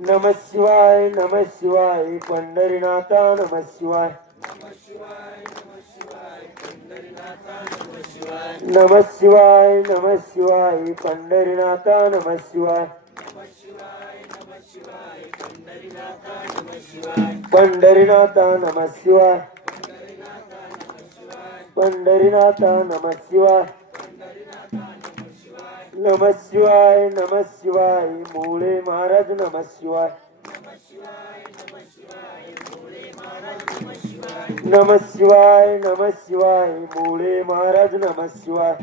नम शिवाय नम शिवाय पंढरीनाथा नम शिवाय. नम शिवाय नम शिवाय पंढरीनाथा नम शिवाय. पंढरीनाथा नम शिवाय. पंढरीनाथा नम शिवाय. नम शिवाय नम शिवाय मोळे महाराज नम शिवाय नम शिवाय नम शिवाय मोळे महाराज नम शिवाय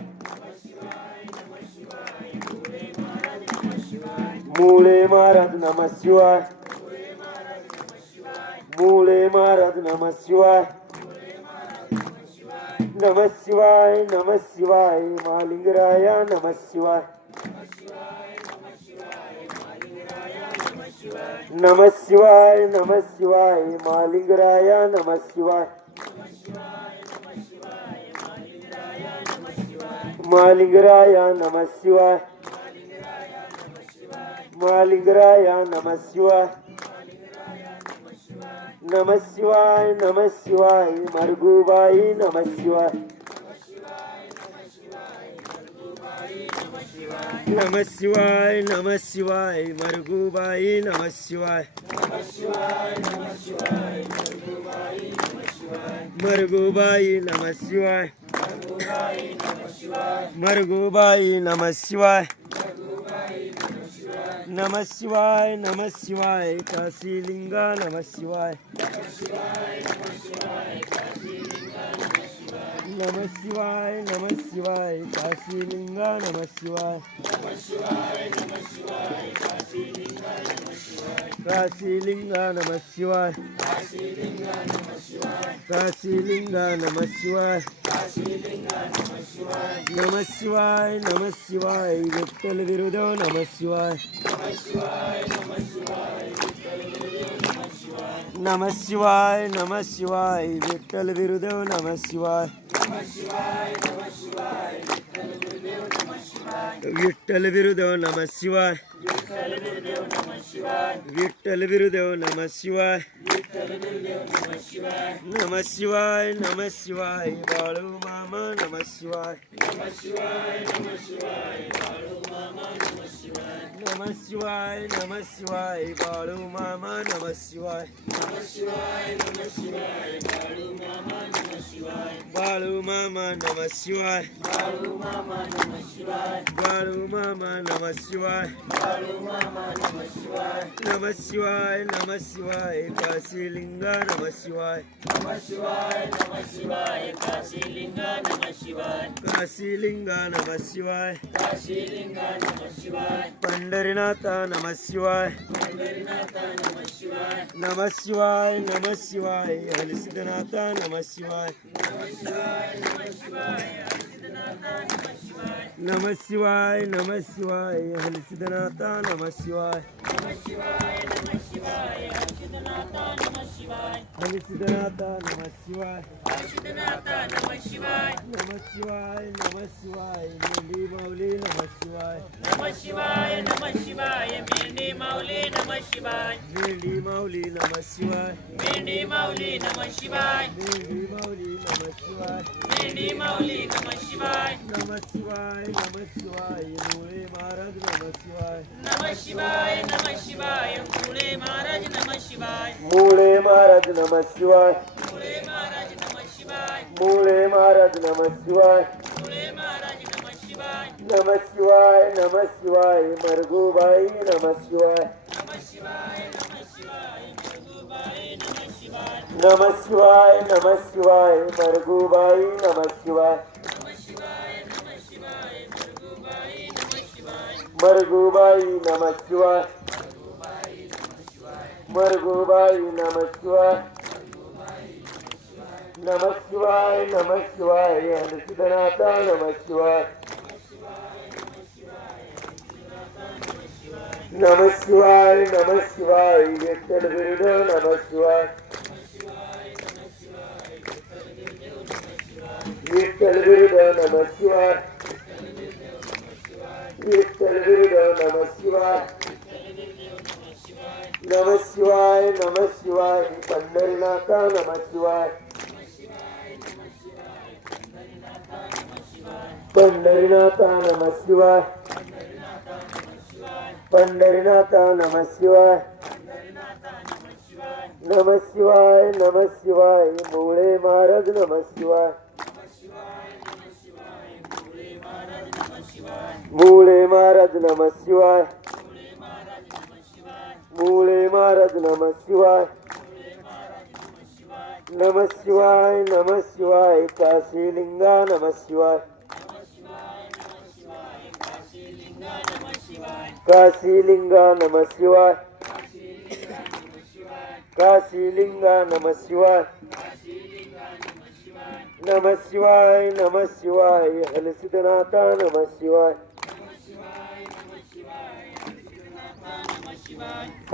मुळे महाराज नम शिवाय मुळे महाराज नम शिवाय नम शिवाय नम शिवाय मालिंगराया नम शिवाय। नम शिवाय नम शिवाय मालिंगराया नम शिवाय। मालिंगराया नम शिवाय। मालिंगराया नम शिवाय। नम शिवाय नम शिवाय मरगुबाई नम शिवाय। नम शिवाय नम शिवाय मरगुबाई नम शिवाय। मरगुबाई नम शिवाय। मरगुबाई नम शिवाय। नम शिवाय नम शिवाय काशीलिंगा नम शिवाय. நம சிவாய் நம சிவாய் காசிலிங்கா நம சிவாய் காசிலிங்கா நம சிவாய் காசிலிங்கா நம சிவாய் நம சிவாய் நம சிவாய் எத்தல் விருதோ நம சிவாய் நம சிவாய் நம சிவாய் நம சிவாய் நம சிவாய் விட்டல் விருதவ் நம சிவாய். விட்டல் விருதவ் நம சிவாய். விட்டல் விருதவ் நம சிவாய். नम शिवाय नम शिवाय काशीलिंगा नम शिवाय काशीलिंगा नम शिवाय काशीलिंगा नम शिवाय नम शिवाय नम शिवाय विठ्ठल विरुद्ध नम शिवाय नम शिवाय नम शिवाय विठ्ठल विरुद्ध नम शिवाय विठ्ठल विरुद्ध नम शिवाय विठ्ठल विरुद्ध नम शिवाय नम शिवाय नम शिवाय बाळू मामा नम शिवाय नम शिवाय नम शिवाय बाळू मामा नम शिवाय बाळू मामा नम शिवाय बाळू मामा नम शिवाय नम शिवाय नम शिवाय काशीलिंगा नम शिवाय काशीलिंगा नम शिवाय पंढरीनाथा नम शिवाय नम शिवाय नम शिवाय हरिसिद्धनाथा नम शिवाय नम शिवाय नम शिवाय हरिसिद्धनाथा नम शिवाय। हरिसिद्धनाथा नम शिवाय। नम शिवाय नम शिवाय मेंढी माऊली नम शिवाय। नम शिवाय नम शिवाय मेंढी माऊली नम शिवाय। मेंढी माऊली नम शिवाय। मेंढी माऊली नम शिवाय। मेंढी माऊली नम शिवाय। नम शिवाय. नम शिवाय नम शिवाय मुळे महाराज नम शिवाय. नम शिवाय नम शिवाय मुळे महाराज नम शिवाय. मुळे महाराज नम शिवाय. मुळे महाराज नम शिवाय. मुळे महाराज नम शिवाय. मुळे महाराज नम शिवाय. नम शिवाय नम शिवाय मरगुबाई नम शिवाय नम शिवाय. नम शिवाय. नम शिवाय नम शिवाय मरगुबाई नम शिवाय मरगुबाई नम शिवाय मरगुबाई नम शिवाय नम शिवाय नम शिवाय हरिसिद्धनाथा नम शिवाय नम शिवाय नम शिवाय नम शिवाय विठ्ठल गुरुदेव नम शिवाय विठ्ठल गुरुदेव नम शिवाय नम शिवाय नम शिवाय पंढरीनाथा नम शिवाय पंढरीनाथा नम शिवाय पंढरीनाथा नम शिवाय नम शिवाय नम शिवाय मुळे महाराज नम शिवाय. मुळे महाराज नम शिवाय मुळे महाराज नम शिवाय नम शिवाय नम शिवाय काशीलिंगा नम शिवाय काशीलिंगा नम शिवाय काशीलिंगा नम शिवाय नम शिवाय नम शिवाय हलसिद्धनाथा नम शिवाय।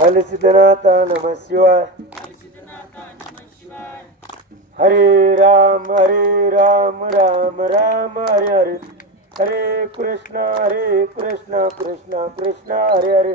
हलसिद्धनाथा नम शिवाय। हरे राम हरे राम राम राम हरे हरे। हरे कृष्ण हरे कृष्ण कृष्ण कृष्ण हरे हरे।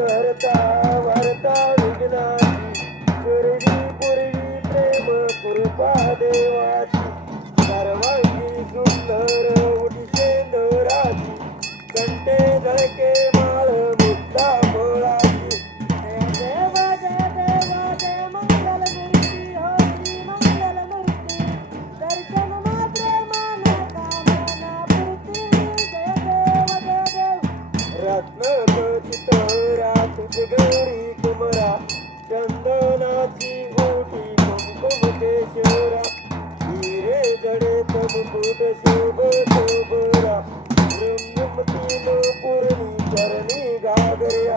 करता वारता विघ्नाची. प्रेम कृपा देवाची. सर्वांची सुंदर उठसे नराची कंटे झळके माळ मुद्दा ముకుట శోభ శోభరా నృత్యమతిలో Purani Charani గాగరయా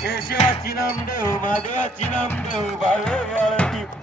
Keşi açınamdı, madı açınamdı, balı vardı.